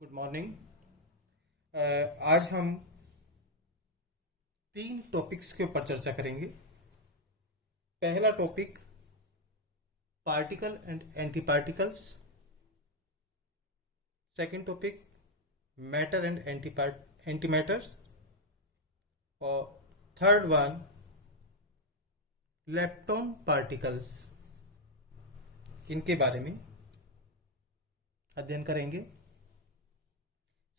Good morning. आज हम 3 topics के ऊपर चर्चा करेंगे। पहला topic particle and anti particles, second topic matter and anti matters, और थर्ड वन लेप्टॉन पार्टिकल्स। इनके बारे में अध्ययन करेंगे।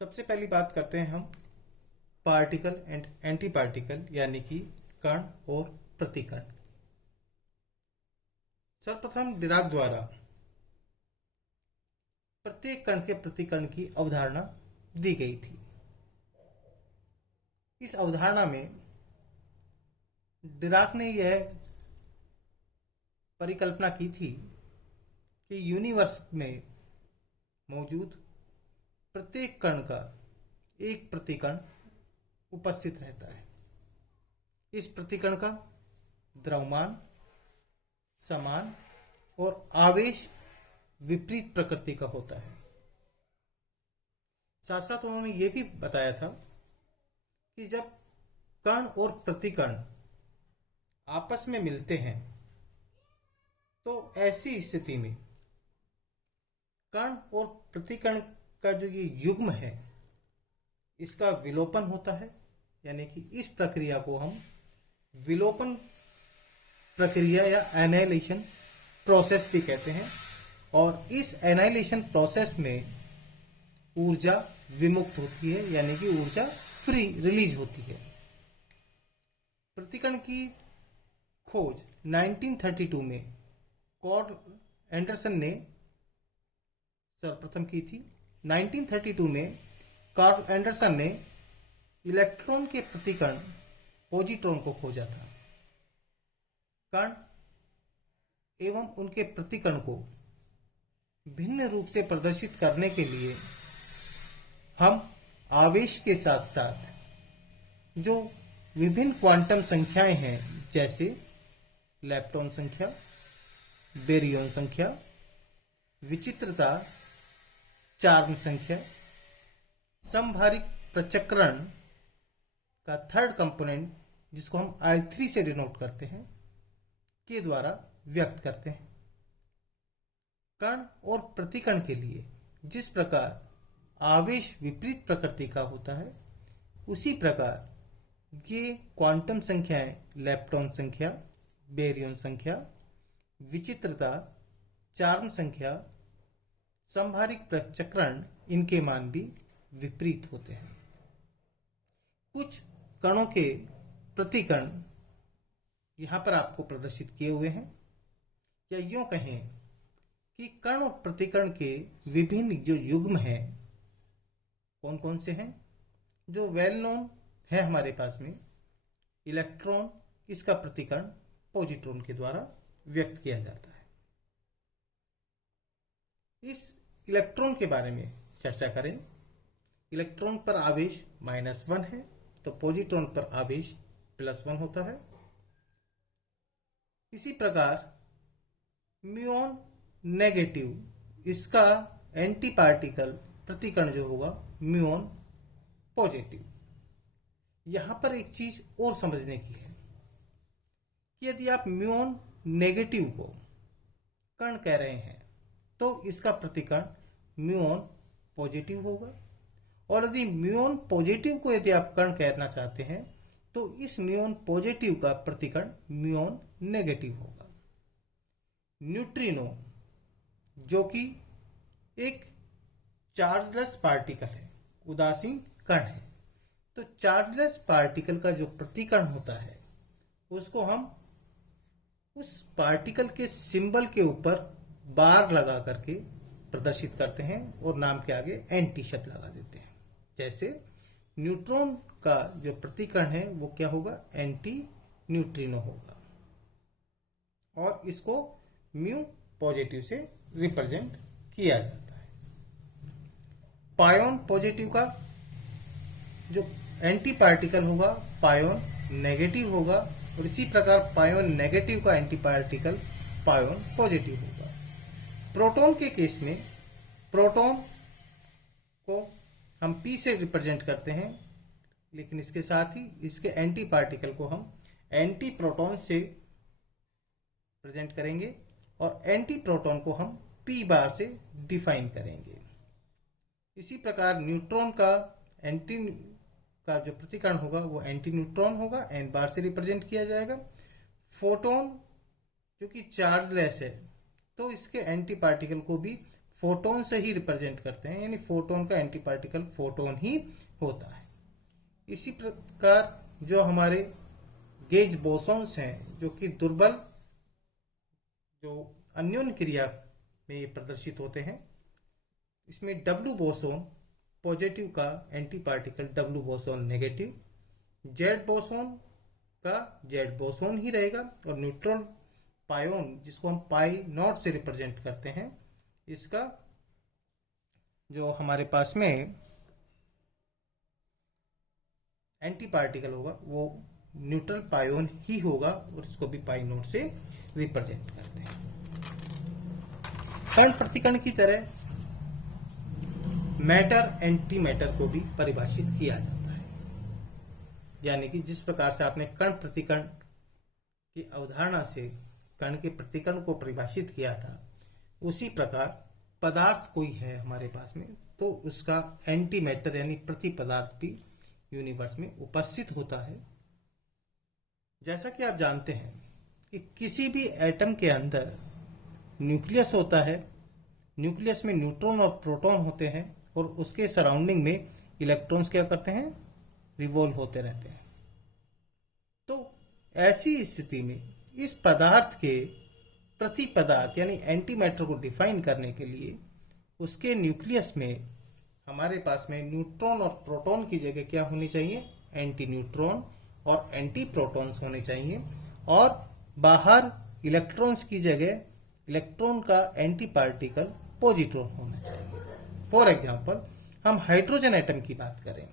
सबसे पहली बात करते हैं हम पार्टिकल एंड एंटी पार्टिकल, यानी कि कण और प्रतिकण। सर्वप्रथम डिराक द्वारा प्रत्येक कण के प्रतिकण की अवधारणा दी गई थी। इस अवधारणा में डिराक ने यह परिकल्पना की थी कि यूनिवर्स में मौजूद प्रत्येक कण का एक प्रतिकण उपस्थित रहता है। इस प्रतिकण का द्रव्यमान, समान और आवेश विपरीत प्रकृति का होता है। साथ साथ उन्होंने यह भी बताया था कि जब कण और प्रतिकण आपस में मिलते हैं तो ऐसी स्थिति में कण और प्रतिकण का जो ये युग्म है इसका विलोपन होता है, यानी कि इस प्रक्रिया को हम विलोपन प्रक्रिया या एनाइलेशन प्रोसेस भी कहते हैं। और इस एनाइलेशन प्रोसेस में ऊर्जा विमुक्त होती है, यानी कि ऊर्जा फ्री रिलीज होती है। प्रतिकण की खोज 1932 में कार्ल एंडरसन ने सर्वप्रथम की थी। 1932 में कार्ल एंडरसन ने इलेक्ट्रॉन के प्रतिकण पॉजिट्रॉन को खोजा था। कण एवं उनके प्रतिकण को भिन्न रूप से प्रदर्शित करने के लिए हम आवेश के साथ साथ जो विभिन्न क्वांटम संख्याएं हैं, जैसे लेप्टॉन संख्या, बेरियन संख्या, विचित्रता, चार्म संख्या, समभारिक प्रचक्रण का थर्ड कंपोनेंट, जिसको हम I3 से डिनोट करते हैं, के द्वारा व्यक्त करते हैं। कण और प्रतिकण के लिए जिस प्रकार आवेश विपरीत प्रकृति का होता है, उसी प्रकार ये क्वांटम संख्याएं लेप्टॉन संख्या, बेरियन संख्या, विचित्रता, चार्म संख्या, समभारिक प्रचक्रण, इनके मान भी विपरीत होते हैं। कुछ कणों के प्रतिकण यहां पर आपको प्रदर्शित किए हुए हैं, या यूं कहें कि कण और प्रतिकण के विभिन्न जो युग्म हैं कौन कौन से हैं। जो वेल नोन है हमारे पास में इलेक्ट्रॉन, इसका प्रतिकण पॉजिट्रॉन के द्वारा व्यक्त किया जाता है। इस इलेक्ट्रॉन के बारे में चर्चा करें। इलेक्ट्रॉन पर आवेश -1 है, तो पॉजिट्रॉन पर आवेश +1 होता है। इसी प्रकार म्यूऑन नेगेटिव, इसका एंटी पार्टिकल प्रतिकण जो होगा म्यूऑन पॉजिटिव। यहां पर एक चीज और समझने की है कि यदि आप म्यूऑन नेगेटिव को कण कह रहे हैं तो इसका प्रतिकण म्यूऑन पॉजिटिव होगा, और यदि म्यूऑन पॉजिटिव को यदि आप कण कहना चाहते हैं तो इस म्यूऑन पॉजिटिव का प्रतिकण म्यूऑन नेगेटिव होगा। न्यूट्रिनो, जो कि एक चार्जलेस पार्टिकल है, उदासीन कण है, तो चार्जलेस पार्टिकल का जो प्रतिकण होता है उसको हम उस पार्टिकल के सिंबल के ऊपर बार लगा करके प्रदर्शित करते हैं और नाम के आगे एंटी शब्द लगा देते हैं। जैसे न्यूट्रॉन का जो प्रतिकण है वो क्या होगा, एंटी न्यूट्रिनो होगा, और इसको म्यू पॉजिटिव से रिप्रेजेंट किया जाता है। पायोन पॉजिटिव का जो एंटी पार्टिकल होगा पायोन नेगेटिव होगा, और इसी प्रकार पायोन नेगेटिव का एंटी पार्टिकल पायोन पॉजिटिव होगा। प्रोटॉन के केस में प्रोटॉन को हम P से रिप्रेजेंट करते हैं, लेकिन इसके साथ ही इसके एंटी पार्टिकल को हम एंटी प्रोटॉन से प्रेजेंट करेंगे और एंटी प्रोटॉन को हम P बार से डिफाइन करेंगे। इसी प्रकार न्यूट्रॉन का एंटी का जो प्रतिकरण होगा वो एंटी न्यूट्रॉन होगा, N बार से रिप्रेजेंट किया जाएगा। फोटोन जो कि चार्जलेस है, तो इसके एंटी पार्टिकल को भी फोटोन से ही रिप्रेजेंट करते हैं, यानी फोटोन का एंटी पार्टिकल फोटोन ही होता है। इसी प्रकार जो हमारे गेज बोसॉन्स हैं, जो कि दुर्बल जो अन्योन्य क्रिया में ये प्रदर्शित होते हैं, इसमें W बोसॉन पॉजिटिव का anti particle W boson negative, Z boson का Z बोसॉन ही रहेगा, और न्यूट्रॉन पायोन जिसको हम पाई नॉट से रिप्रेजेंट करते हैं, इसका जो हमारे पास में एंटी पार्टिकल होगा वो न्यूट्रल पायोन ही होगा, और इसको भी पाई नॉट से रिप्रेजेंट करते हैं। कण प्रतिकण की तरह मैटर एंटी मैटर को भी परिभाषित किया जाता है, यानी कि जिस प्रकार से आपने कण प्रतिकण की अवधारणा से कण के प्रतिकण को परिभाषित किया था, उसी प्रकार पदार्थ कोई है हमारे पास में, तो उसका एंटी मैटर यानी प्रति पदार्थ भी यूनिवर्स में उपस्थित होता है। जैसा कि आप जानते हैं कि किसी भी एटम के अंदर न्यूक्लियस होता है, न्यूक्लियस में न्यूट्रॉन और प्रोटॉन होते हैं, और उसके सराउंडिंग में इलेक्ट्रॉन्स क्या करते हैं, रिवॉल्व होते रहते हैं। तो ऐसी स्थिति में इस पदार्थ के प्रति पदार्थ यानी एंटी मैटर को डिफाइन करने के लिए उसके न्यूक्लियस में हमारे पास में न्यूट्रॉन और प्रोटॉन की जगह क्या होनी चाहिए, एंटी न्यूट्रॉन और एंटी प्रोटॉन्स होने चाहिए, और बाहर इलेक्ट्रॉन्स की जगह इलेक्ट्रॉन का एंटी पार्टिकल पॉजिट्रॉन होना चाहिए। फॉर एग्जाम्पल हम हाइड्रोजन एटम की बात करें,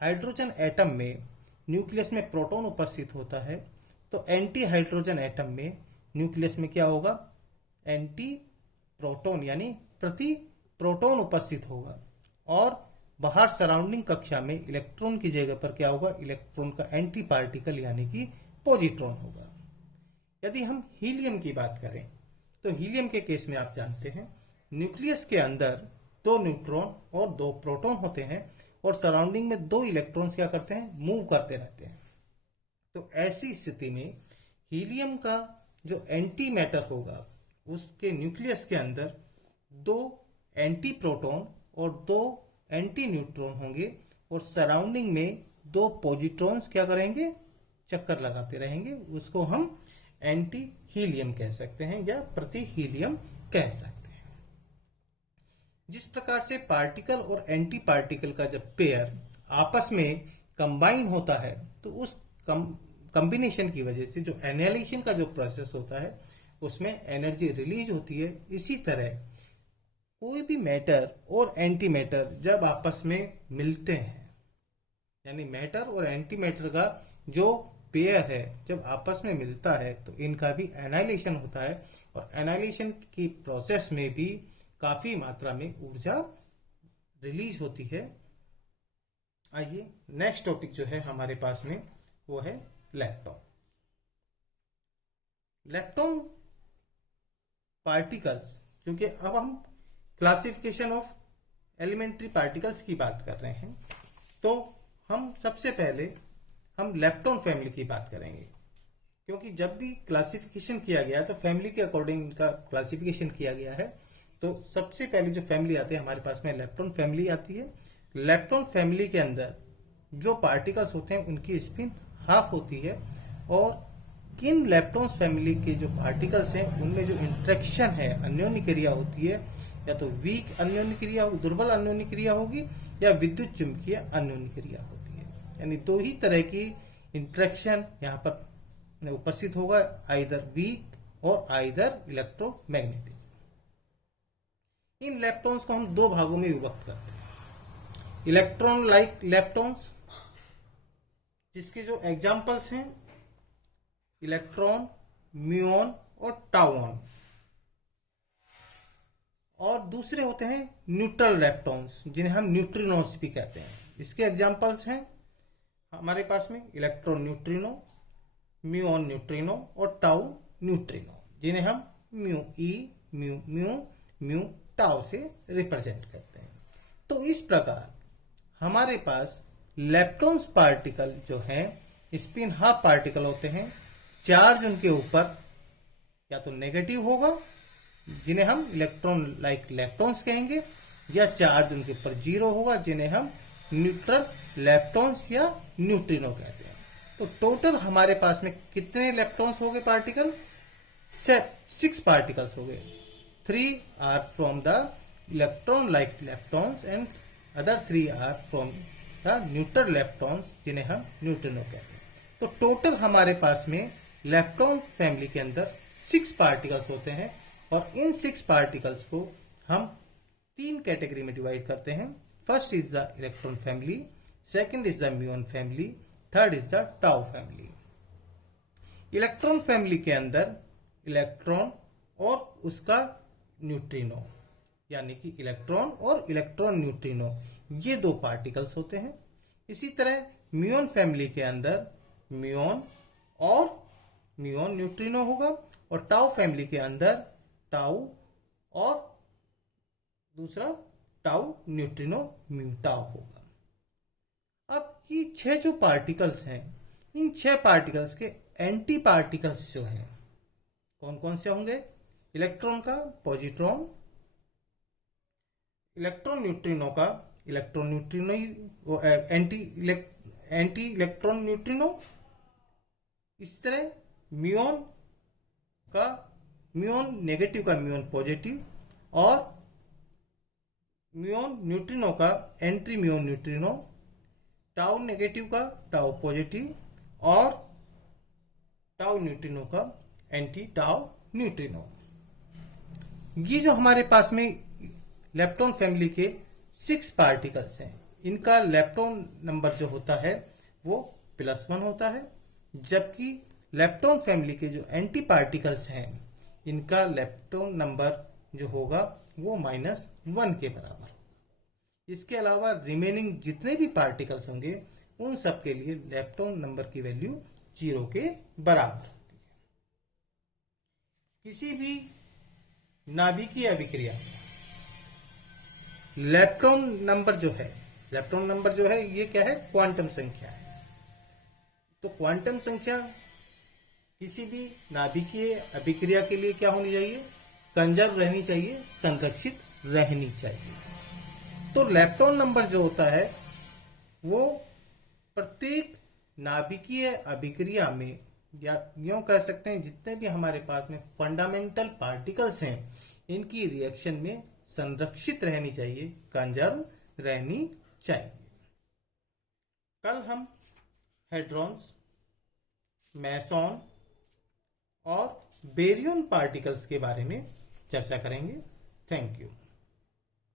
हाइड्रोजन एटम में न्यूक्लियस में प्रोटॉन उपस्थित होता है, तो एंटी हाइड्रोजन एटम में न्यूक्लियस में क्या होगा, एंटी प्रोटॉन यानी प्रति प्रोटॉन उपस्थित होगा, और बाहर सराउंडिंग कक्षा में इलेक्ट्रॉन की जगह पर क्या होगा, इलेक्ट्रॉन का एंटी पार्टिकल यानी कि पॉजिट्रॉन होगा। यदि हम हीलियम की बात करें, तो हीलियम के केस में आप जानते हैं न्यूक्लियस के अंदर 2 न्यूट्रॉन और 2 प्रोटॉन होते हैं, और सराउंडिंग में 2 इलेक्ट्रॉन्स क्या करते हैं, मूव करते रहते हैं। तो ऐसी स्थिति में हीलियम का जो एंटी मैटर होगा, उसके न्यूक्लियस के अंदर 2 एंटी प्रोटॉन और 2 एंटी न्यूट्रॉन होंगे, और सराउंडिंग में 2 पॉजिट्रॉन्स क्या करेंगे, चक्कर लगाते रहेंगे। उसको हम एंटी हीलियम कह सकते हैं या प्रति हीलियम कह सकते हैं। जिस प्रकार से पार्टिकल और एंटी पार्टिकल का जब पेयर आपस में कंबाइन होता है, तो उस कॉम्बिनेशन की वजह से जो एनालिसिशन का जो प्रोसेस होता है उसमें एनर्जी रिलीज होती है। इसी तरह कोई भी मैटर और एंटी मैटर जब आपस में मिलते हैं, यानी मैटर और एंटी मैटर का जो पेयर है जब आपस में मिलता है, तो इनका भी एनालिसिशन होता है, और एनालिसिशन की प्रोसेस में भी काफी मात्रा में ऊर्जा रिलीज होती है। आइए नेक्स्ट टॉपिक जो है हमारे पास में वो है लेप्टॉन। लेप्टॉन पार्टिकल्स, क्योंकि अब हम क्लासिफिकेशन ऑफ एलिमेंट्री पार्टिकल्स की बात कर रहे हैं, तो हम सबसे पहले हम लेप्टॉन फैमिली की बात करेंगे, क्योंकि जब भी क्लासिफिकेशन किया गया तो फैमिली के अकॉर्डिंग इनका क्लासिफिकेशन किया गया है। तो सबसे पहले जो फैमिली आती है हमारे पास में लेप्टॉन फैमिली आती है। लेप्टॉन फैमिली के अंदर जो पार्टिकल्स होते हैं उनकी स्पिन हाफ होती है, और किन लेप्टॉन्स फैमिली के जो पार्टिकल्स हैं उनमें जो इंट्रैक्शन है, अन्योन्य क्रिया होती है, या तो वीक अन्योन्य क्रिया होगी, दुर्बल अन्योन्य क्रिया होगी, या विद्युत चुंबकीय अन्योन्य क्रिया होती है। यानी 2 ही तरह की इंट्रैक्शन यहाँ पर उपस्थित होगा, आइदर वीक और आइदर इलेक्ट्रोमैग्नेटिक। इन लेप्टॉन्स को हम 2 भागों में विभक्त करते हैं, इलेक्ट्रॉन लाइक लेप्टॉन्स, जिसके जो एग्जाम्पल्स हैं इलेक्ट्रॉन, म्यूऑन और टाउऑन, और दूसरे होते हैं न्यूट्रल लेप्टॉन्स, जिन्हें हम न्यूट्रिनोस भी कहते हैं। इसके एग्जांपल्स हैं हमारे पास में इलेक्ट्रॉन न्यूट्रिनो, म्यूऑन न्यूट्रिनो और टाउ न्यूट्रिनो, जिन्हें हम mu E, mu mu, mu tau से रिप्रेजेंट करते हैं। तो इस प्रकार हमारे पास लेप्टॉन्स पार्टिकल जो हैं स्पिन हाफ पार्टिकल होते हैं। चार्ज उनके ऊपर या तो नेगेटिव होगा, जिन्हें हम इलेक्ट्रॉन लाइक लेप्टॉन्स कहेंगे, या चार्ज उनके ऊपर जीरो होगा, जिन्हें हम न्यूट्रल लेप्टॉन्स या न्यूट्रिनो कहते हैं। तो टोटल हमारे पास में कितने लेप्टॉन्स हो गए पार्टिकल? 6 पार्टिकल्स हो गए। 3 are from the electron like leptons and other 3 are from the neutral leptons, जिन्हें हम न्यूट्रिनो कहते हैं। तो टोटल हमारे पास में लेप्टॉन फैमिली के अंदर 6 पार्टिकल्स होते हैं, और इन 6 पार्टिकल्स को हम 3 कैटेगरी में डिवाइड करते हैं। First is the electron family, second is the muon family, third is the tau family. Electron family के अंदर इलेक्ट्रॉन और उसका न्यूट्रिनो, यानी कि इलेक्ट्रॉन और इलेक्ट्रॉन न्यूट्रिनो, ये 2 पार्टिकल्स होते हैं। इसी तरह म्यूऑन फैमिली के अंदर म्यूऑन और म्यूऑन न्यूट्रिनो होगा, और टाउ फैमिली के अंदर टाउ और दूसरा टाउ न्यूट्रिनो म्यू टाउ होगा। अब ये 6 जो पार्टिकल्स हैं, इन 6 पार्टिकल्स के एंटी पार्टिकल्स जो हैं कौन कौन से होंगे? इलेक्ट्रॉन का पॉजिट्रॉन, इलेक्ट्रॉन न्यूट्रिनो का electron neutrino anti electron neutrino. इस तरह म्यूऑन का म्यूऑन नेगेटिव का म्यूऑन पॉजिटिव, और म्यूऑन न्यूट्रिनो का anti muon neutrino, tau negative का टाउ पॉजिटिव, और टाउ न्यूट्रिनो का एंटी टाउ न्यूट्रिनो। ये जो हमारे पास में लेप्टॉन फैमिली के 6 पार्टिकल्स हैं, इनका लेप्टॉन नंबर जो होता है वो +1 होता है, जबकि लेप्टॉन फैमिली के जो एंटी पार्टिकल्स हैं इनका लेप्टॉन नंबर जो होगा वो -1 के बराबर। इसके अलावा रिमेनिंग जितने भी पार्टिकल्स होंगे उन सब के लिए लेप्टॉन नंबर की वैल्यू 0 के बराबर होती है। किसी भी नाभिकीय अभिक्रिया लेप्टॉन नंबर जो है ये क्या है? क्वांटम संख्या है। तो क्वांटम संख्या किसी भी नाभिकीय अभिक्रिया के लिए क्या होनी चाहिए? कंजर्व रहनी चाहिए, संरक्षित रहनी चाहिए। तो लेप्टॉन नंबर जो होता है वो प्रत्येक नाभिकीय अभिक्रिया में, या यूं कह सकते हैं जितने भी हमारे पास में फंडामेंटल पार्टिकल्स हैं इनकी रिएक्शन में संरक्षित रहनी चाहिए, कंजर्व रहनी चाहिए। कल हम हेड्रॉन्स, मेसॉन और बेरियन पार्टिकल्स के बारे में चर्चा करेंगे। Thank you.